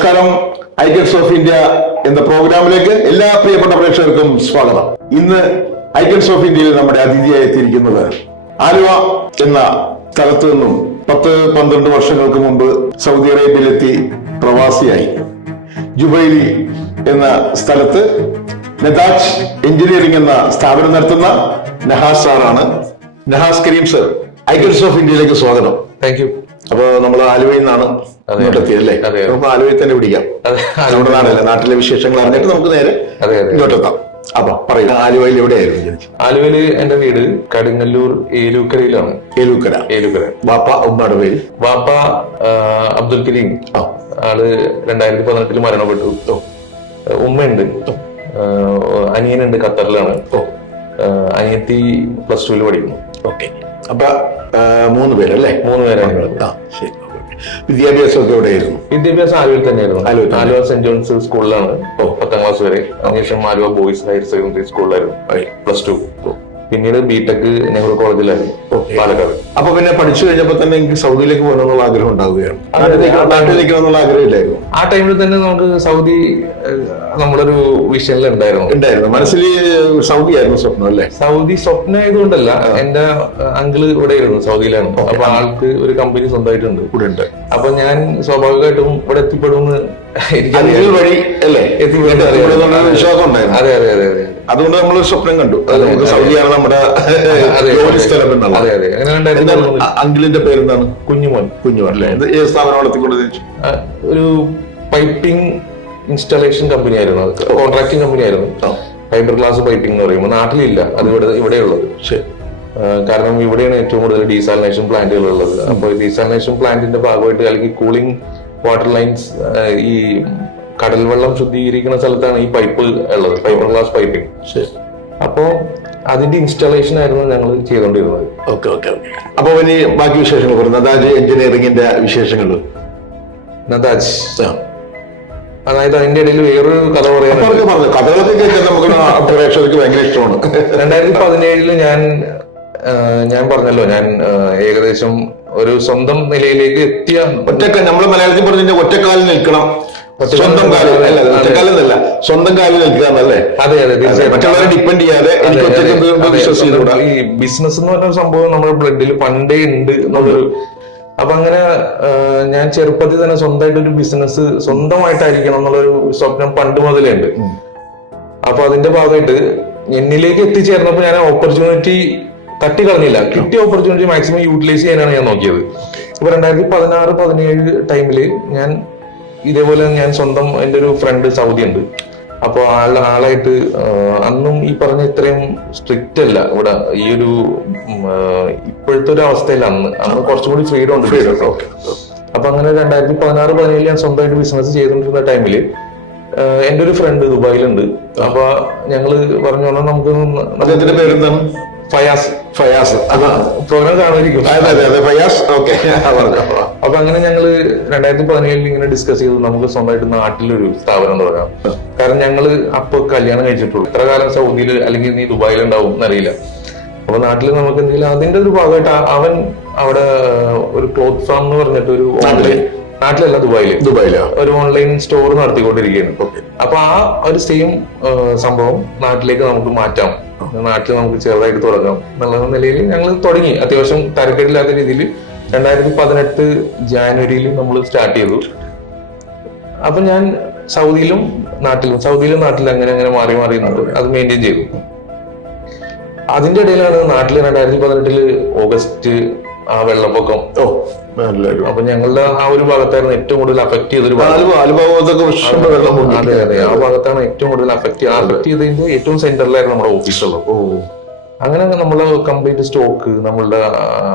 നമസ്കാരം. Icons of India എന്ന പ്രോഗ്രാമിലേക്ക് എല്ലാ പ്രിയപ്പെട്ട പ്രേക്ഷകർക്കും സ്വാഗതം. ഇന്ന് ഐക്കൺസ് ഓഫ് ഇന്ത്യയിൽ നമ്മുടെ അതിഥിയായി എത്തിയിരിക്കുന്നത് ആലുവ എന്ന സ്ഥലത്തു നിന്നും 10-12 വർഷങ്ങൾക്ക് മുമ്പ് സൗദി അറേബ്യയിലെത്തി പ്രവാസിയായി ജുബൈലി എന്ന സ്ഥലത്ത് നെതാജ് എഞ്ചിനീയറിംഗ് എന്ന സ്ഥാപനം നടത്തുന്ന നഹാസ് സാറാണ്. Nahas Karim sir, icons of ഇന്ത്യയിലേക്ക് സ്വാഗതം. Thank you. അപ്പൊ നമ്മൾ ആലുവയിൽ നിന്നാണ് ഇങ്ങോട്ടെത്തിയല്ലേ? നമുക്ക് ആലുവയിൽ തന്നെ പിടിക്കാം. നമ്മുടെ നാടല്ലേ, നാട്ടിലെ വിശേഷങ്ങൾ അറിഞ്ഞിട്ട് നമുക്ക് നേരെ ഇങ്ങോട്ടെത്താം. അപ്പൊ പറയുക, ആലുവയിൽ എവിടെയായിരുന്നു? ആലുവയില് എന്റെ വീട് കടുങ്ങല്ലൂർ ഏലൂക്കരയിലാണ്. ഏലൂക്കര. വാപ്പ ഉമ്മയുടെ പേര്? വാപ്പ അബ്ദുൽ കരീം. ആള് 2018 മരണപ്പെട്ടു. ഉമ്മയുണ്ട്, അനിയനുണ്ട്, ഖത്തറിലാണ്. അനിയത്തി +2 പഠിക്കുന്നു. ഓക്കെ. അപ്പൊ 3 പേരല്ലേ? 3 പേരാണ്. ശരി. വിദ്യാഭ്യാസമൊക്കെ എവിടെയായിരുന്നു? വിദ്യാഭ്യാസം ആലുവയിൽ തന്നെയായിരുന്നു. ആലുവ സെന്റ് ജോൺസ് സ്കൂളിലാണ് 10ാം ക്ലാസ് വരെ. അതിനുശേഷം ആലുവ ബോയ്സ് ഹയർ സെക്കൻഡറി സ്കൂളിലായിരുന്നു +2. പിന്നീട് ബിടെക് നെഹ്റു കോളേജിലായിരുന്നു പാലക്കാട്. അപ്പൊ പിന്നെ പഠിച്ചു കഴിഞ്ഞപ്പോ തന്നെ എനിക്ക് സൗദിയിലേക്ക് പോകണമെന്നുള്ള ആഗ്രഹം ഉണ്ടാവുകയാണ്. നാട്ടിലേക്ക് എന്നുള്ള ആഗ്രഹമില്ലായിരുന്നു? ആ ടൈമിൽ തന്നെ നമുക്ക് സൗദി നമ്മളൊരു വിഷനിൽ ഉണ്ടായിരുന്നു. മനസ്സിൽ സൗദി ആയിരുന്നു സ്വപ്നം അല്ലേ? സൗദി സ്വപ്നം ആയതുകൊണ്ടല്ല, എന്റെ അങ്കിള് ഇവിടെ ആയിരുന്നു, സൗദിയിലാണ്. അപ്പൊ ആൾക്ക് ഒരു കമ്പനി സ്വന്തമായിട്ടുണ്ട് ഇവിടെ ഉണ്ട്. അപ്പൊ ഞാൻ സ്വാഭാവികമായിട്ടും ഇവിടെ എത്തിപ്പെടുമെന്ന് വഴി അല്ലേ വിശ്വാസം ഉണ്ടായിരുന്നു. അതെ അതെ അതെ അതെ. അതുകൊണ്ട് നമ്മൾ സ്വപ്നം കണ്ടു, സൗദിയാണ് നമ്മുടെ ജോലി സ്ഥലം എന്നുള്ളത്. അതെ അതെ. അങ്ങനെ അങ്കിളിന്റെ പേരെന്താണ്? കുഞ്ഞുമോൻ. അല്ലേ? ഏത് സ്ഥാപനം വളർത്തിക്കൊണ്ട്? ഒരു പൈപ്പിംഗ് ഇൻസ്റ്റാളേഷൻ കമ്പനി ആയിരുന്നു, അത് കോൺട്രാക്ടിങ് കമ്പനി ആയിരുന്നു. ഫൈബർ ഗ്ലാസ് പൈപ്പിംഗ് എന്ന് പറയുമ്പോൾ നാട്ടിലില്ല, അത് ഇവിടെയുള്ളത്. കാരണം ഇവിടെയാണ് ഏറ്റവും കൂടുതൽ ഡീസാലിനേഷൻ പ്ലാന്റുകൾ ഉള്ളത്. അപ്പൊ ഡീസാലിനേഷൻ പ്ലാന്റിന്റെ ഭാഗമായിട്ട് അല്ലെങ്കിൽ കൂളിംഗ് വാട്ടർ ലൈൻസ്, ഈ കടൽ വെള്ളം ശുദ്ധീകരിക്കുന്ന സ്ഥലത്താണ് ഈ പൈപ്പ് ഉള്ളത്, ഫൈബർ ഗ്ലാസ് പൈപ്പിംഗ്. അപ്പോ അതിന്റെ ഇൻസ്റ്റാളേഷൻ ആയിരുന്നു ഞങ്ങൾ ചെയ്തുകൊണ്ടിരുന്നത്. Okay okay okay. അപ്പൊ ഇനി ബാക്കി വിശേഷങ്ങൾ പറഞ്ഞു. നദാജ് എഞ്ചിനീയറിംഗിന്റെ വിശേഷങ്ങൾ. നദാജ്, അതായത് അതിന്റെ ഇടയിൽ വേറൊരു കഥ പറയാനുണ്ട്. കഥകളൊക്കെ കേൾക്കാൻ നമുക്ക് പ്രേക്ഷകർക്ക് ഭയങ്കര ഇഷ്ടമാണ്. 2017 ഞാൻ പറഞ്ഞല്ലോ, ഞാൻ ഏകദേശം ഒരു സ്വന്തം നിലയിലേക്ക് എത്തിയ നമ്മള് മലയാളത്തിൽ പറഞ്ഞ ഒറ്റക്കാലിൽ നിൽക്കണം. സ്വന്തം കാലിൽ അല്ല, ഒറ്റക്കാലെന്നല്ല, സ്വന്തം കാലിൽ നിൽക്കുക എന്നല്ലേ? അതെ അതെ, തീർച്ചയായും. മറ്റുള്ളവരെ ഡിപ്പെൻഡ് ചെയ്യാതെ ഈ ബിസിനസ് എന്ന് പറഞ്ഞ സംഭവം നമ്മുടെ ബ്ലഡിൽ പണ്ടേ ഉണ്ട് എന്നുള്ളൊരു. അപ്പൊ അങ്ങനെ ഞാൻ ചെറുപ്പത്തിൽ തന്നെ സ്വന്തമായിട്ട് ഒരു ബിസിനസ് സ്വന്തമായിട്ടായിരിക്കണം എന്നുള്ളൊരു സ്വപ്നം പണ്ട് മുതലേ ഉണ്ട്. അപ്പൊ അതിന്റെ ഭാഗമായിട്ട് എന്നിലേക്ക് എത്തിച്ചേർന്നപ്പോ ഞാൻ ഓപ്പർച്യൂണിറ്റി തട്ടിക്കളഞ്ഞില്ല. കിട്ടിയ ഓപ്പർച്യൂണിറ്റി മാക്സിമം യൂട്ടിലൈസ് ചെയ്യാനാണ് ഞാൻ നോക്കിയത്. ഇപ്പൊ 2016-17 ടൈമില് ഞാൻ ഇതേപോലെ ഞാൻ സ്വന്തം, എൻ്റെ ഒരു ഫ്രണ്ട് സൗദി ഉണ്ട്. അപ്പൊ ആളായിട്ട് അന്നും ഈ പറഞ്ഞ ഇത്രയും സ്ട്രിക്റ്റ് അല്ല ഇവിടെ, ഈ ഒരു ഇപ്പോഴത്തെ ഒരു അവസ്ഥയിൽ അന്ന് കുറച്ചും കൂടി ഫ്രീഡം ഉണ്ട്. അപ്പൊ അങ്ങനെ 2016-17 ഞാൻ സ്വന്തമായിട്ട് ബിസിനസ് ചെയ്തുകൊണ്ടിരുന്ന ടൈമില് എൻ്റെ ഒരു ഫ്രണ്ട് ദുബായിലുണ്ട്. അപ്പൊ ഞങ്ങള് പറഞ്ഞു, നമുക്ക് പേരെന്താണ്? ഫയാസ്. പ്രോഗ്രാം കാണുമായിരിക്കും. അപ്പൊ അങ്ങനെ ഞങ്ങള് 2017 ഇങ്ങനെ ഡിസ്കസ് ചെയ്തു, നമുക്ക് സ്വന്തമായിട്ട് നാട്ടിലൊരു സ്ഥാപനം തുടങ്ങാം. കാരണം ഞങ്ങള് അപ്പൊ കല്യാണം കഴിച്ചിട്ടുള്ളൂ. എത്ര കാലം സൗദിയിൽ അല്ലെങ്കിൽ നീ ദുബായിൽ ഉണ്ടാവും എന്നറിയില്ല. അപ്പൊ നാട്ടില് നമുക്ക് എന്തെങ്കിലും അതിന്റെ ഒരു ഭാഗമായിട്ട് അവൻ അവിടെ ഒരു ക്ലോത്ത് ഫാം എന്ന് പറഞ്ഞിട്ട് ഒരു നാട്ടിലല്ല, ദുബായില് ഒരു ഓൺലൈൻ സ്റ്റോർ നടത്തിക്കൊണ്ടിരിക്കുകയാണ്. അപ്പൊ ആ ഒരു സെയിം സംഭവം നാട്ടിലേക്ക് നമുക്ക് മാറ്റാം, നാട്ടിൽ നമുക്ക് ചെറുതായിട്ട് തുടങ്ങാം എന്നുള്ള നിലയിൽ ഞങ്ങൾ തുടങ്ങി. അത്യാവശ്യം തരക്കേടില്ലാത്ത രീതിയിൽ 2018 ജാനുവരിയിൽ നമ്മൾ സ്റ്റാർട്ട് ചെയ്തു. അപ്പൊ ഞാൻ സൗദിയിലും നാട്ടിലും അങ്ങനെ മാറി അത് മെയിൻറ്റെയിൻ ചെയ്തു. അതിന്റെ ഇടയിലാണ് നാട്ടില് 2018 ഓഗസ്റ്റ് ആ വെള്ളപ്പൊക്കം. അപ്പൊ ഞങ്ങളുടെ ആ ഒരു ഭാഗത്തായിരുന്നു ഏറ്റവും കൂടുതൽ അഫക്ട് ചെയ്തൊരു ഭാഗം. അതെ അതെ, ആ ഭാഗത്താണ് ഏറ്റവും കൂടുതൽ അഫക്ട് ചെയ്തതിന്റെ ഏറ്റവും സെന്ററിലായിരുന്നു നമ്മുടെ ഓഫീസുള്ളത്. അങ്ങനെ നമ്മള് കംപ്ലീറ്റ് സ്റ്റോക്ക്, നമ്മളുടെ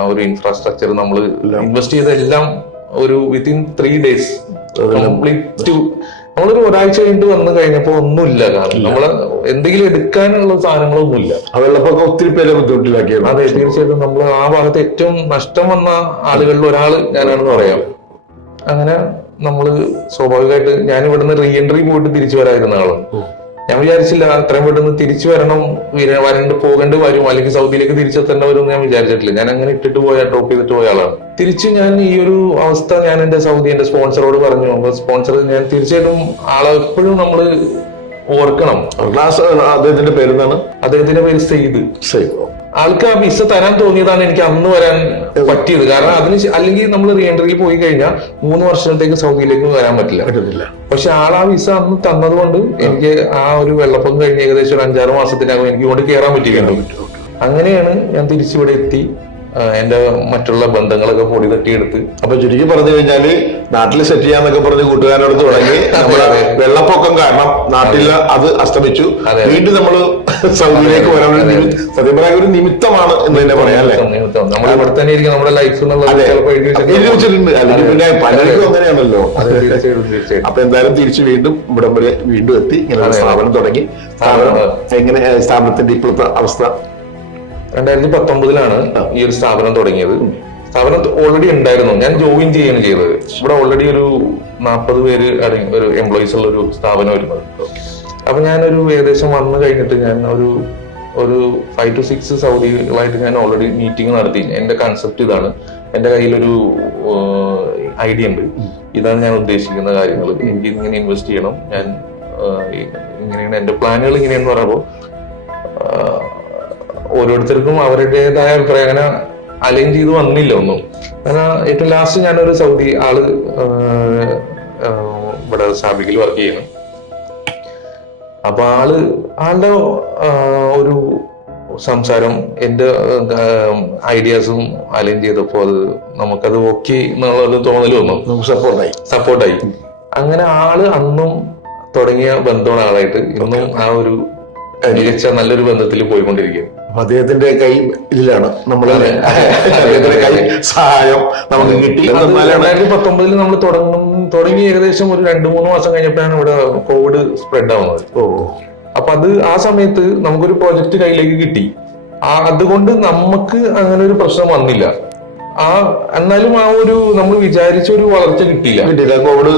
ഒരു ഇൻഫ്രാസ്ട്രക്ചർ നമ്മൾ ഇൻവെസ്റ്റ് ചെയ്തെല്ലാം ഒരു വിത്തിൻ 3 days കംപ്ലീറ്റ്. നമ്മളൊരു ഒരാഴ്ച കഴിഞ്ഞിട്ട് വന്നു കഴിഞ്ഞപ്പോ ഒന്നുമില്ല. കാരണം നമ്മള് എന്തെങ്കിലും എടുക്കാനുള്ള സാധനങ്ങളൊന്നുമില്ല. വെള്ളപ്പൊക്കം ഒത്തിരി പേരെ ബുദ്ധിമുട്ടിലാക്കിയാണ്. അതെ, തീർച്ചയായിട്ടും. നമ്മൾ ആ ഭാഗത്ത് ഏറ്റവും നഷ്ടം വന്ന ആളുകളിൽ ഒരാള് ഞാനാണെന്ന് പറയാം. അങ്ങനെ നമ്മള് സ്വാഭാവികമായിട്ട് ഞാൻ ഇവിടുന്ന് റീ എൻട്രി പോയിട്ട് തിരിച്ചു വരാതിരുന്ന ആളാണ്. ഞാൻ വിചാരിച്ചില്ല അത്രയും പെട്ടെന്ന് തിരിച്ചു വരണം, പോകേണ്ടി വരും, അല്ലെങ്കിൽ സൗദിയിലേക്ക് തിരിച്ചെത്തേണ്ടി വരും എന്ന് ഞാൻ വിചാരിച്ചിട്ടില്ല. ഞാൻ അങ്ങനെ ഇട്ടിട്ട് ഡ്രോപ്പ് ചെയ്തിട്ട് പോയ ആളാണ്. തിരിച്ച് ഞാൻ ഈ ഒരു അവസ്ഥ ഞാൻ എന്റെ സ്പോൺസറോട് പറഞ്ഞു. അപ്പൊ സ്പോൺസർ ഞാൻ തീർച്ചയായിട്ടും ആളെ എപ്പോഴും നമ്മള് ഓർക്കണം. അദ്ദേഹത്തിന്റെ പേരെന്താണ്? അദ്ദേഹത്തിന്റെ പേര് സെയ്ദ്. ആൾക്ക് ആ വിസ തരാൻ തോന്നിയതാണ് എനിക്ക് അന്ന് വരാൻ പറ്റിയത്. കാരണം അല്ലെങ്കിൽ നമ്മൾ റീ എൻട്രിയിൽ പോയി കഴിഞ്ഞാൽ 3 വർഷത്തേക്ക് സൗദിയിലേക്ക് വരാൻ പറ്റില്ല. പക്ഷെ ആൾ ആ വിസ അന്ന് തന്നത് കൊണ്ട് എനിക്ക് ആ ഒരു വെള്ളപ്പൊക്കം കഴിഞ്ഞ് ഏകദേശം ഒരു 5-6 മാസത്തിനകം എനിക്ക് ഇങ്ങോട്ട് കയറാൻ പറ്റുകയുള്ളൂ. അങ്ങനെയാണ് ഞാൻ തിരിച്ചിവിടെ എത്തി എന്റെ മറ്റുള്ള ബന്ധങ്ങളൊക്കെ പൊടി തട്ടിയെടുത്ത്. അപ്പൊ ചുരുക്കി പറഞ്ഞു കഴിഞ്ഞാല് നാട്ടിൽ സെറ്റ് ചെയ്യാന്നൊക്കെ പറഞ്ഞ് കൂട്ടുകാരോട് തുടങ്ങി നമ്മുടെ വെള്ളപ്പൊക്കം കാരണം നാട്ടിൽ അത് അസ്തമിച്ചു. വീണ്ടും നമ്മള് സൗദിയിലേക്ക് വരാൻ സത്യം പറയാൻ ഒരു നിമിത്തമാണ് എന്ന് തന്നെ പറയാം അല്ലേ? നമ്മൾ ഇവിടെ തന്നെ ഇരിക്കും നമ്മുടെ ലൈഫ് എഴുതി വെച്ചിട്ടുണ്ട്. അല്ലെങ്കിൽ പിന്നെ പലർക്കും അങ്ങനെയാണല്ലോ. അപ്പൊ എന്തായാലും തിരിച്ചു വീണ്ടും ഇവിടം വരെ വീണ്ടും എത്തി. ഇങ്ങനെ സ്ഥാപനം തുടങ്ങി. എങ്ങനെ സ്ഥാപനത്തിന്റെ ഇപ്പോഴത്തെ അവസ്ഥ? 2019 ഈ ഒരു സ്ഥാപനം തുടങ്ങിയത്. സ്ഥാപനം ഓൾറെഡി ഉണ്ടായിരുന്നു, ഞാൻ ജോയിൻ ചെയ്യുകയാണ് ചെയ്തത്. ഇവിടെ ഓൾറെഡി ഒരു 40 പേര് ഒരു എംപ്ലോയീസ് ഉള്ള ഒരു സ്ഥാപനം വരുന്നത്. അപ്പൊ ഞാനൊരു ഏകദേശം വന്നു കഴിഞ്ഞിട്ട് ഞാൻ ഒരു 5 to 6 സൗദികളായിട്ട് ഞാൻ ഓൾറെഡി മീറ്റിംഗ് നടത്തി. എന്റെ കൺസെപ്റ്റ് ഇതാണ്, എന്റെ കയ്യിലൊരു ഐഡിയ ഉണ്ട്, ഇതാണ് ഞാൻ ഉദ്ദേശിക്കുന്ന കാര്യങ്ങൾ, എനിക്ക് ഇങ്ങനെ ഇൻവെസ്റ്റ് ചെയ്യണം, ഞാൻ ഇങ്ങനെയാണ് എന്റെ പ്ലാനുകൾ ഇങ്ങനെയെന്ന് പറയുമ്പോൾ ഓരോരുത്തർക്കും അവരുടേതായ അഭിപ്രായം അങ്ങനെ അലൈൻ ചെയ്ത് വന്നില്ല ഒന്നും. കാരണം ഏറ്റവും ലാസ്റ്റ് ഞാനൊരു സൗദി ആള് ഇവിടെ സാബിക്കിൽ വർക്ക് ചെയ്യണം. അപ്പൊ ആളുടെ ഒരു സംസാരം എന്റെ ഐഡിയാസും അലൈൻ ചെയ്തപ്പോ നമുക്കത് ഓക്കെ എന്നുള്ളൊരു തോന്നൽ വന്നു, സപ്പോർട്ടായി. അങ്ങനെ ആള് അന്നും തുടങ്ങിയ ബന്ധമാണ് ആളായിട്ട് ഇന്നും ആ ഒരു മികച്ച നല്ലൊരു ബന്ധത്തിൽ പോയിക്കൊണ്ടിരിക്കുകയാണ്. അദ്ദേഹത്തിന്റെ കൈ ഇതിലാണ് നമ്മൾ കൈ സഹായം നമുക്ക് കിട്ടി. 2019 നമ്മൾ തുടങ്ങി ഏകദേശം ഒരു 2-3 മാസം കഴിഞ്ഞപ്പോഴാണ് ഇവിടെ കോവിഡ് സ്പ്രെഡ് ആവുന്നത്. അപ്പൊ ആ സമയത്ത് നമുക്കൊരു പ്രോജക്റ്റ് കയ്യിലേക്ക് കിട്ടി. അതുകൊണ്ട് നമുക്ക് അങ്ങനെ ഒരു പ്രശ്നം വന്നില്ല. എന്നാലും ആ ഒരു നമ്മൾ വിചാരിച്ച ഒരു വളർച്ച കിട്ടിയില്ല. കോവിഡ്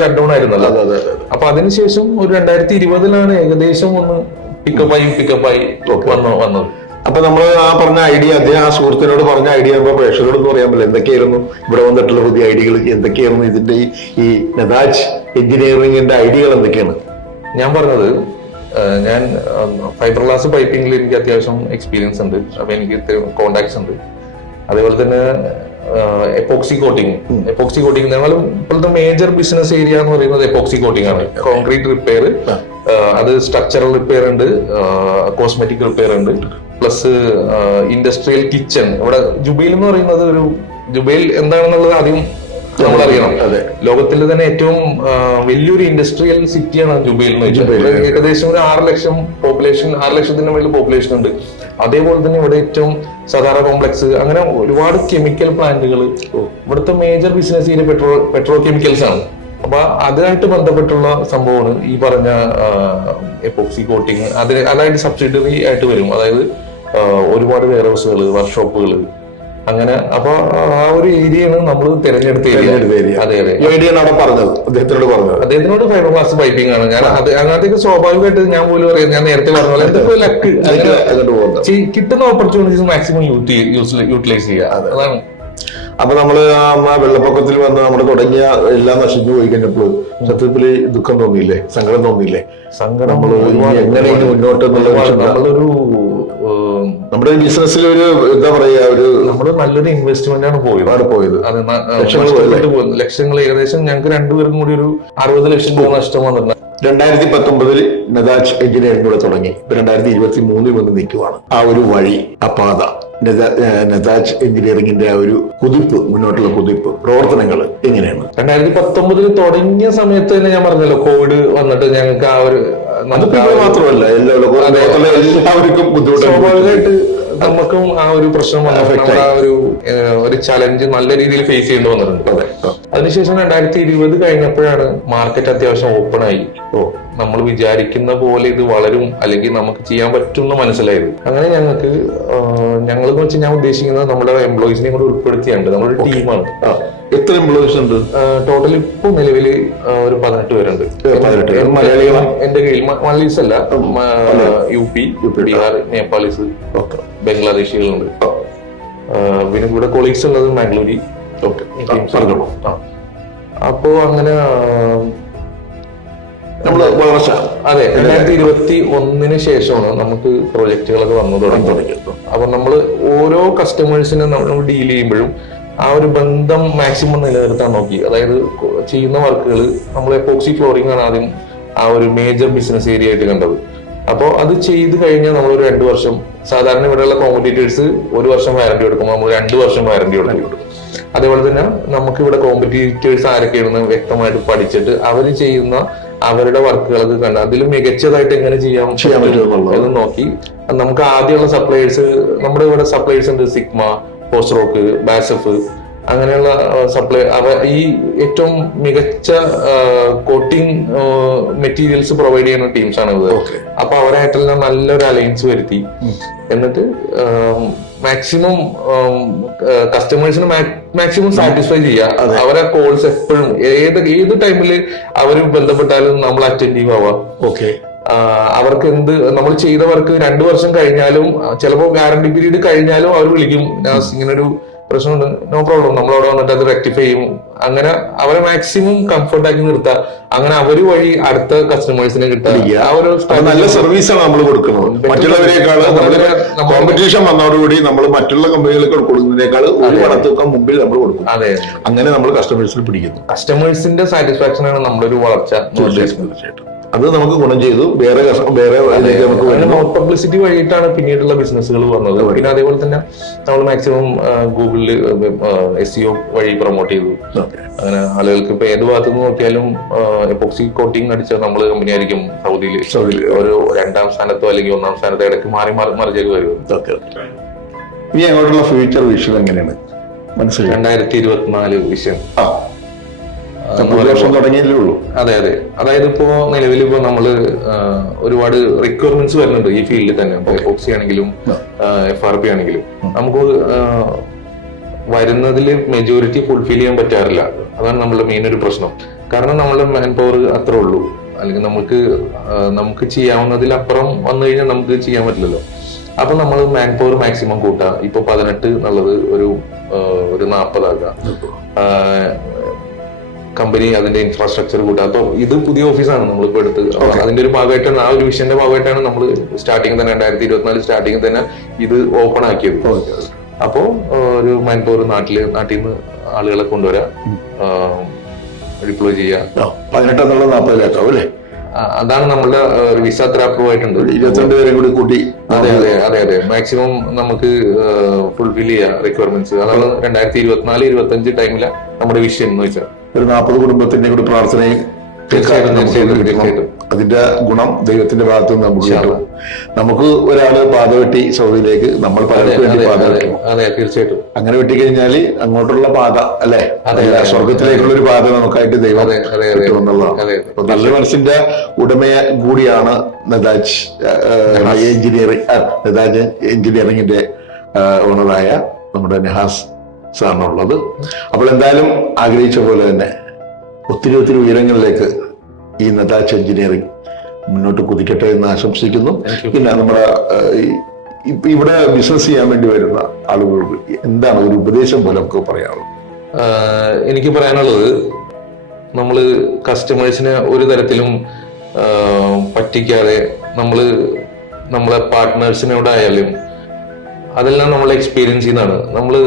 ഷട്ട് ഡൗൺ ആയിരുന്നല്ലോ. അപ്പൊ അതിനുശേഷം ഒരു 2020 ഏകദേശം ഒന്ന് പിക്കപ്പായി വന്നത്. അപ്പൊ നമ്മൾ ആ പറഞ്ഞ ഐഡിയ, അദ്ദേഹം ആ സുഹൃത്തിനോട് പറഞ്ഞ ഐഡിയ നമ്മൾ പ്രേക്ഷകരോട് പറയാൻ പറ്റില്ല. എന്തൊക്കെയായിരുന്നു ഇവിടെ വന്നിട്ടുള്ള പുതിയ ഐഡിയകൾ? എന്തൊക്കെയായിരുന്നു ഇതിന്റെ ഈ നെതാജ് എഞ്ചിനീയറിംഗിന്റെ ഐഡിയകൾ എന്തൊക്കെയാണ്? ഞാൻ പറഞ്ഞത്, ഞാൻ ഫൈബർ ഗ്ലാസ് പൈപ്പിംഗിൽ എനിക്ക് അത്യാവശ്യം എക്സ്പീരിയൻസ് ഉണ്ട്. അപ്പൊ എനിക്ക് കോണ്ടാക്ട്സ് ഉണ്ട്. അതേപോലെ തന്നെ എപ്പോക്സി കോട്ടിംഗ് ഞങ്ങളും ഇപ്പോഴത്തെ മേജർ ബിസിനസ് ഏരിയ എന്ന് പറയുന്നത് എപ്പോക്സി കോട്ടിംഗ് ആണ്. കോൺക്രീറ്റ് റിപ്പയർ, അത് സ്ട്രക്ചറൽ റിപ്പയർ ഉണ്ട്, കോസ്മെറ്റിക് റിപ്പയർ ഉണ്ട്, പ്ലസ് ഇൻഡസ്ട്രിയൽ കിച്ചൺ. ഇവിടെ ജുബൈൽ എന്ന് പറയുന്നത് ജുബൈൽ എന്താണെന്നുള്ളത് ആദ്യം നമ്മൾ അറിയണം. ലോകത്തിൽ തന്നെ ഏറ്റവും വലിയൊരു ഇൻഡസ്ട്രിയൽ സിറ്റിയാണ് ജുബൈൽ എന്ന് വെച്ചാൽ. ഏകദേശം ഒരു 6 ലക്ഷം പോപ്പുലേഷൻ, 6 ലക്ഷത്തിന് മേളിൽ പോപ്പുലേഷൻ ഉണ്ട്. അതേപോലെ തന്നെ ഇവിടെ ഏറ്റവും സദാറ കോംപ്ലക്സ്, അങ്ങനെ ഒരുപാട് കെമിക്കൽ പ്ലാന്റുകൾ. ഇവിടുത്തെ major business area petrochemicals ആണ്. അപ്പൊ അതുമായിട്ട് ബന്ധപ്പെട്ടുള്ള സംഭവമാണ് ഈ പറഞ്ഞ എപ്പോക്സി കോട്ടിങ്. അതായത് സബ്സിഡറി ആയിട്ട് വരും. അതായത് ഒരുപാട് വെയർ ഹൗസുകൾ, വർക്ക്ഷോപ്പുകൾ, അങ്ങനെ. അപ്പൊ ആ ഒരു ഏരിയയാണ് നമ്മൾ തിരഞ്ഞെടുത്ത ഏരിയ. അതെ. അദ്ദേഹത്തിനോട് ഫൈബർ ഗ്ലാസ് പൈപ്പിംഗ് ആണ്. ഞാൻ അങ്ങനത്തേക്ക് സ്വാഭാവികമായിട്ട് ഞാൻ പോലും അറിയാം, ഞാൻ നേരത്തെ പറഞ്ഞ പോലെ എന്തൊക്കെ ലക്ക്, കിട്ടുന്ന ഓപ്പർച്യൂണിറ്റീസ് മാക്സിമം യൂട്ടിലൈസ് ചെയ്യുക, അതാണ്. അപ്പൊ നമ്മള് ആ വെള്ളപ്പൊക്കത്തിൽ വന്ന് നമ്മുടെ തുടങ്ങിയ എല്ലാം നശിച്ചു പോയി കഴിഞ്ഞപ്പോൾ സത്യത്തില് ദുഃഖം തോന്നിയില്ലേ? സങ്കടം തോന്നിയില്ലേ? സങ്കടം എങ്ങനെയാണ് മുന്നോട്ട് നമ്മളൊരു നമ്മുടെ ബിസിനസ്സിൽ ഒരു എന്താ പറയാ, നമ്മള് നല്ലൊരു ഇൻവെസ്റ്റ്മെന്റ് ആണ് പോയത്. ലക്ഷങ്ങൾ ഏകദേശം ഞങ്ങൾക്ക് രണ്ടുപേർക്കും കൂടി ഒരു 60 ലക്ഷം രൂപ നഷ്ടം വന്നിട്ടുണ്ട്. 2019 നെതാജ് എഞ്ചിനീയറിംഗ് കൂടെ തുടങ്ങി. 2023 വന്ന് നിൽക്കുവാണ്. ആ ഒരു വഴി, ആ പാത, നെതാജ് എഞ്ചിനീയറിംഗിന്റെ ആ ഒരു കുതിപ്പ്, മുന്നോട്ടുള്ള കുതിപ്പ്, പ്രവർത്തനങ്ങൾ എങ്ങനെയാണ്? 2019 തുടങ്ങിയ സമയത്ത് തന്നെ ഞാൻ പറഞ്ഞല്ലോ, കോവിഡ് വന്നിട്ട് ഞങ്ങൾക്ക് ആ ഒരു മാത്രമല്ല എല്ലാവർക്കും ബുദ്ധിമുട്ട്. സ്വാഭാവികമായിട്ട് നമുക്കും ആ ഒരു പ്രശ്നം, ആ ഒരു ചലഞ്ച് നല്ല രീതിയിൽ ഫേസ് ചെയ്യേണ്ടി വന്നിട്ടുണ്ട്. അതിനുശേഷം 2020 കഴിഞ്ഞപ്പോഴാണ് മാർക്കറ്റ് അത്യാവശ്യം ഓപ്പൺ ആയി. നമ്മൾ വിചാരിക്കുന്ന പോലെ ഇത് വളരും അല്ലെങ്കിൽ നമുക്ക് ചെയ്യാൻ പറ്റും എന്ന് മനസ്സിലായത്. അങ്ങനെ ഞങ്ങൾ വെച്ച് ഞാൻ ഉദ്ദേശിക്കുന്നത് നമ്മുടെ എംപ്ലോയീസിനെ കൂടെ ഉൾപ്പെടുത്തിയാണ്. നമ്മളൊരു ടീമാണ്. എത്ര എംപ്ലോയീസ് ഉണ്ട് ടോട്ടൽ? ഇപ്പൊ നിലവിൽ ഒരു 18 പേരുണ്ട് എന്റെ കീഴിൽ. മലയാളീസ് അല്ല, UP, ബീഹാർ, നേപ്പാളീസ്, ബംഗ്ലാദേശികളുണ്ട്. പിന്നെ ഇവിടെ കൊളീഗ്സ് ഉള്ളത് മാംഗ്ലൂരി. അപ്പോ അങ്ങനെ അതെ 2021 ശേഷമാണ് നമുക്ക് പ്രൊജക്ടുകളൊക്കെ വന്നു തുടങ്ങി. അപ്പൊ നമ്മൾ ഓരോ കസ്റ്റമേഴ്സിനെ നമ്മൾ ഡീൽ ചെയ്യുമ്പോഴും ആ ഒരു ബന്ധം മാക്സിമം നിലനിർത്താൻ നോക്കി. അതായത് ചെയ്യുന്ന വർക്കുകൾ നമ്മൾ എപ്പോക്സി ഫ്ലോറിംഗ് ആണ് ആദ്യം ആ ഒരു മേജർ ബിസിനസ് ഏരിയ ആയിട്ട് കണ്ടത്. അപ്പോൾ അത് ചെയ്ത് കഴിഞ്ഞാൽ നമ്മൾ ഒരു 2 വർഷം, സാധാരണ ഇവിടെയുള്ള കോമ്പറ്റീറ്റേഴ്സ് 1 വർഷം വാറന്റി കൊടുക്കുമ്പോൾ നമ്മൾ 2 വർഷം വാറന്റി കൊടുക്കും. അതേപോലെ തന്നെ നമുക്ക് ഇവിടെ കോമ്പറ്റീറ്റേഴ്സ് ആരൊക്കെയാണെന്ന് വ്യക്തമായിട്ട് പഠിച്ചിട്ട് അവർ ചെയ്യുന്ന അവരുടെ വർക്കുകളൊക്കെ കണ്ട് അതിൽ മികച്ചതായിട്ട് എങ്ങനെ ചെയ്യാൻ പറ്റും എന്ന് നോക്കി നമുക്ക് ആദ്യമുള്ള സപ്ലൈയേഴ്സ്, നമ്മുടെ ഇവിടെ സപ്ലൈയേഴ്സ് ഉണ്ട്, സിഗ്മ, പോസ്റ്റ്റോക്ക്, ബാസഫ്, അങ്ങനെയുള്ള ഈ ഏറ്റവും മികച്ച കോട്ടിംഗ് മെറ്റീരിയൽസ് പ്രൊവൈഡ് ചെയ്യുന്ന ടീംസ് ആണ് ഇത്. അപ്പൊ അവരായിട്ടുള്ള നല്ലൊരു അലയൻസ് വരുത്തി. എന്നിട്ട് മാക്സിമം കസ്റ്റമേഴ്സിന് മാക്സിമം സാറ്റിസ്ഫൈ ചെയ്യുക. അവരെ കോൾസ് എപ്പോഴും ഏത് ടൈമില് അവർ ബന്ധപ്പെട്ടാലും നമ്മൾ അറ്റൻഡീവ് ആവാം. അവർക്ക് നമ്മൾ ചെയ്ത വർക്ക് 2 വർഷം കഴിഞ്ഞാലും ചിലപ്പോൾ ഗ്യാരണ്ടി പീരീഡ് കഴിഞ്ഞാലും അവർ വിളിക്കും, ഇങ്ങനൊരു പ്രശ്നമുണ്ട്, നോ പ്രോബ്ലം, നമ്മളവിടെ വന്നിട്ട് അത് റെക്ടിഫൈ ചെയ്യും. അങ്ങനെ അവരെ മാക്സിമം കംഫർട്ട് ആക്കി നിർത്താം. അങ്ങനെ അവര് വഴി അടുത്ത കസ്റ്റമേഴ്സിനെ കിട്ടാൻ ആ ഒരു നല്ല സർവീസാണ് നമ്മൾ കൊടുക്കുന്നത്. മറ്റുള്ളവരെക്കാൾ കോമ്പറ്റീഷൻ വന്നതോടുകൂടി നമ്മൾ മറ്റുള്ള കമ്പനികൾക്ക് കൊടുക്കുന്നതിനേക്കാൾ ഒരു പണത്തൂക്കം മുമ്പിൽ നമ്മൾ കൊടുക്കും. അതെ, അങ്ങനെ നമ്മൾ കസ്റ്റമേഴ്സിനെ പിടിക്കുന്നു. കസ്റ്റമേഴ്സിന്റെ സാറ്റിസ്ഫാക്ഷൻ ആണ് നമ്മുടെ ഒരു വളർച്ച. തീർച്ചയായിട്ടും അത് നമുക്ക് ഗുണം ചെയ്തു. വേറെ പബ്ലിസിറ്റി വഴിയിട്ടാണ് പിന്നീടുള്ള ബിസിനസ്സുകൾ വന്നത്. പിന്നെ അതേപോലെ തന്നെ നമ്മൾ മാക്സിമം ഗൂഗിളിൽ SEO വഴി പ്രൊമോട്ട് ചെയ്തു. അങ്ങനെ ആളുകൾക്ക് ഇപ്പൊ ഏത് ഭാഗത്തു നിന്ന് നോക്കിയാലും എപ്പോക്സി കോട്ടിംഗ് അടിച്ച നമ്മള് കമ്പനി ആയിരിക്കും സൗദിയിൽ ഒരു 2ാം സ്ഥാനത്തോ അല്ലെങ്കിൽ 1ാം സ്ഥാനത്തോ ഇടയ്ക്ക് മറിച്ചേക്ക് വരും. ഇനി അങ്ങോട്ടുള്ള ഫ്യൂച്ചർ വിഷൻ എങ്ങനെയാണ് മനസ്സിലായി? 2024 വിഷൻ തുടങ്ങിയല്ലേ ഉള്ളൂ. അതെ. അതായത് ഇപ്പോ നിലവിൽ ഇപ്പോ നമ്മള് ഒരുപാട് റിക്വയർമെന്റ്സ് വരുന്നുണ്ട് ഈ ഫീൽഡിൽ തന്നെ. എപ്പോക്സി ആണെങ്കിലും FRP ആണെങ്കിലും നമുക്ക് വരുന്നതിൽ മെജോറിറ്റി ഫുൾഫിൽ ചെയ്യാൻ പറ്റാറില്ല. അതാണ് നമ്മളുടെ മെയിൻ ഒരു പ്രശ്നം. കാരണം നമ്മളുടെ മാൻ പവർ അത്രേ ഉള്ളൂ. അല്ലെങ്കിൽ നമുക്ക് ചെയ്യാവുന്നതിലപ്പുറം വന്നു കഴിഞ്ഞാൽ നമുക്ക് ചെയ്യാൻ പറ്റില്ലല്ലോ. അപ്പൊ നമ്മൾ മാൻ പവർ മാക്സിമം കൂട്ടുക. ഇപ്പൊ 18 എന്നുള്ളത് ഒരു 40 ആക്കുക. കമ്പനി അതിന്റെ ഇൻഫ്രാസ്ട്രക്ചർ കൂട്ടുക. അപ്പൊ ഇത് പുതിയ ഓഫീസാണ് നമ്മളിപ്പോ എടുത്ത്. അതിന്റെ ഒരു ഭാഗമായിട്ടാണ്, ആ ഒരു വിഷന്റെ ഭാഗമായിട്ടാണ് നമ്മൾ സ്റ്റാർട്ടിങ് തന്നെ 2024 സ്റ്റാർട്ടിങ് തന്നെ ഇത് ഓപ്പൺ ആക്കിയത്. അപ്പോ ഒരു മാൻ പവർ നാട്ടിൽ നിന്ന് ആളുകളെ കൊണ്ടുവരാം, ഡിപ്ലോയ് ചെയ്യാം. 18 എന്നുള്ള 40 അല്ലേ? അതാണ് നമ്മളുടെ വിസ അത്ര അപ്രൂവ് ആയിട്ടുണ്ട്. 22 പേരെ കൂടി കൂട്ടി. അതെ മാക്സിമം നമുക്ക് ഫുൾഫിൽ ചെയ്യാം റിക്വയർമെന്റ്സ്. അതാണ് 2024-25 ടൈമിലെ നമ്മുടെ വിഷയം എന്ന് വെച്ചാൽ ഒരു 40 കുടുംബത്തിന്റെ കൂടി പ്രാർത്ഥനയും അതിന്റെ ഗുണം ദൈവത്തിന്റെ ഭാഗത്ത് നിന്ന് നമുക്ക് കിട്ടും. നമുക്ക് ഒരാള് പാത വെട്ടി സൗദിയിലേക്ക്, നമ്മൾ പലർക്കും വേണ്ടി പാത വെക്കണം. തീർച്ചയായിട്ടും അങ്ങനെ വെട്ടിക്കഴിഞ്ഞാല് അങ്ങോട്ടുള്ള പാത അല്ലെ, സ്വർഗത്തിലേക്കുള്ള ഒരു പാത നമുക്കായിട്ട് ദൈവം കിട്ടുമെന്നുള്ളതാണ്. അപ്പൊ നല്ല മനസ്സിന്റെ ഉടമയ കൂടിയാണ് നദാജ് എഞ്ചിനീയറിംഗിന്റെ ഓണറായ നമ്മുടെ നെഹാസ് സാറിനുള്ളത്. അപ്പോൾ എന്തായാലും ആഗ്രഹിച്ച പോലെ തന്നെ ഒത്തിരി ഉയരങ്ങളിലേക്ക് ഈ നദാജ് എഞ്ചിനീയറിംഗ് മുന്നോട്ട് കുതിക്കട്ടെ എന്ന് ആശംസിക്കുന്നു. പിന്നെ നമ്മുടെ ഇവിടെ ബിസിനസ് ചെയ്യാൻ വേണ്ടി വരുന്ന ആളുകൾക്ക് എന്താണ് ഒരു ഉപദേശം പോലെ നമുക്ക് പറയാനുള്ളത്? എനിക്ക് പറയാനുള്ളത്, നമ്മള് കസ്റ്റമേഴ്സിനെ ഒരു തരത്തിലും പറ്റിക്കാതെ നമ്മളെ പാർട്ട്നേഴ്സിനോടായാലും അതെല്ലാം നമ്മൾ എക്സ്പീരിയൻസ് ചെയ്യുന്നതാണ്. നമ്മള്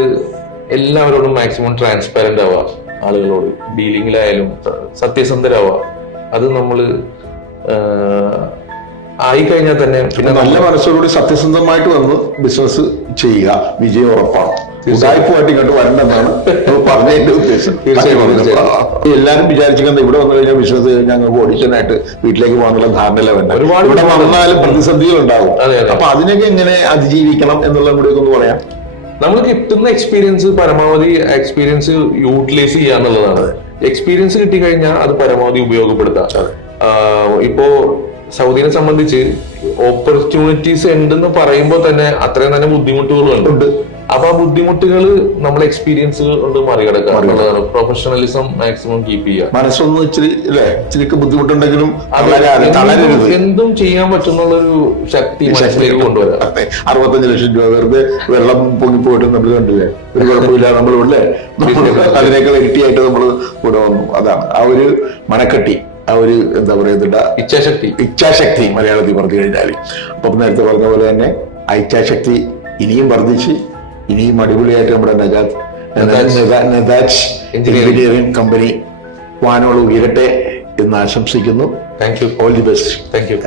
എല്ലാവരോടും മാക്സിമം ട്രാൻസ്പാരന്റ് ആവുക, ആളുകളോട് ഡീലിംഗിലായാലും സത്യസന്ധരാവുക. അത് നമ്മള് ആയിക്കഴിഞ്ഞാൽ തന്നെ പിന്നെ നല്ല മനസ്സോടുകൂടി സത്യസന്ധമായിട്ട് വന്ന് ബിസിനസ് ചെയ്യുക, വിജയം ഉറപ്പാണ്. ഉദായിപ്പുമായിട്ട് ഇങ്ങോട്ട് വരണ്ടെന്നാണ് പറഞ്ഞതിന്റെ ഉദ്ദേശം. എല്ലാരും വിചാരിച്ചിരിക്കുന്നത് ഇവിടെ വന്നു കഴിഞ്ഞാൽ ബിസിനസ് ഞങ്ങൾക്ക് ഓഡിഷനായിട്ട് വീട്ടിലേക്ക് പോകാനുള്ള ധാരണയില വേണ്ട. ഇവിടെ വന്നാലും പ്രതിസന്ധികൾ ഉണ്ടാകും. അപ്പൊ അതിനൊക്കെ എങ്ങനെ അതിജീവിക്കണം എന്നുള്ളത് കൂടി ഒന്ന് പറയാം. നമ്മൾ കിട്ടുന്ന എക്സ്പീരിയൻസ് പരമാവധി എക്സ്പീരിയൻസ് യൂട്ടിലൈസ് ചെയ്യാന്നുള്ളതാണ്. എക്സ്പീരിയൻസ് കിട്ടിക്കഴിഞ്ഞാൽ അത് പരമാവധി ഉപയോഗപ്പെടുത്താം. ഇപ്പോ സൗദിനെ സംബന്ധിച്ച് ഓപ്പർച്യൂണിറ്റീസ് ഉണ്ടെന്ന് പറയുമ്പോൾ തന്നെ അത്രയും തന്നെ ബുദ്ധിമുട്ടുകളുണ്ട്. അപ്പൊ ആ ബുദ്ധിമുട്ടുകൾ നമ്മൾ എക്സ്പീരിയൻസ് കൊണ്ട് മറികടക്കുക, പ്രൊഫഷണലിസം മാക്സിമം കീപ്പ് ചെയ്യുക. മനസ്സൊന്നും ഇച്ചിരി ബുദ്ധിമുട്ടുണ്ടെങ്കിലും എന്തും ചെയ്യാൻ പറ്റുന്നുള്ളൊരു ശക്തി മനസ്സിലേക്ക് കൊണ്ടുവരാം. 65 ലക്ഷം രൂപ വെറുതെ വെള്ളം പൊങ്ങിപ്പോയിട്ട് നമ്മൾ കണ്ടില്ലേ, ഒരു കുഴപ്പമില്ല, നമ്മളിവിടെ അതിനേക്കാൾ ഇരട്ടിയായിട്ട് നമ്മൾ കൂടെ വന്നു. അതാണ് ആ ഒരു മനക്കെട്ടി, ആ ഒരു എന്താ പറയുക, ഇച്ഛാശക്തി മലയാളത്തിൽ പറഞ്ഞു കഴിഞ്ഞാൽ. അപ്പം നേരത്തെ പറഞ്ഞ പോലെ തന്നെ ആ ഇച്ഛാശക്തി ഇനിയും വർദ്ധിച്ച് ഇനിയും അടിപൊളിയായിട്ട് നമ്മുടെ നെതാജ് എഞ്ചിനീയറിംഗ് കമ്പനി വാനോളം ഉയരട്ടെ എന്ന് ആശംസിക്കുന്നു. Thank you. All the best. Thank you.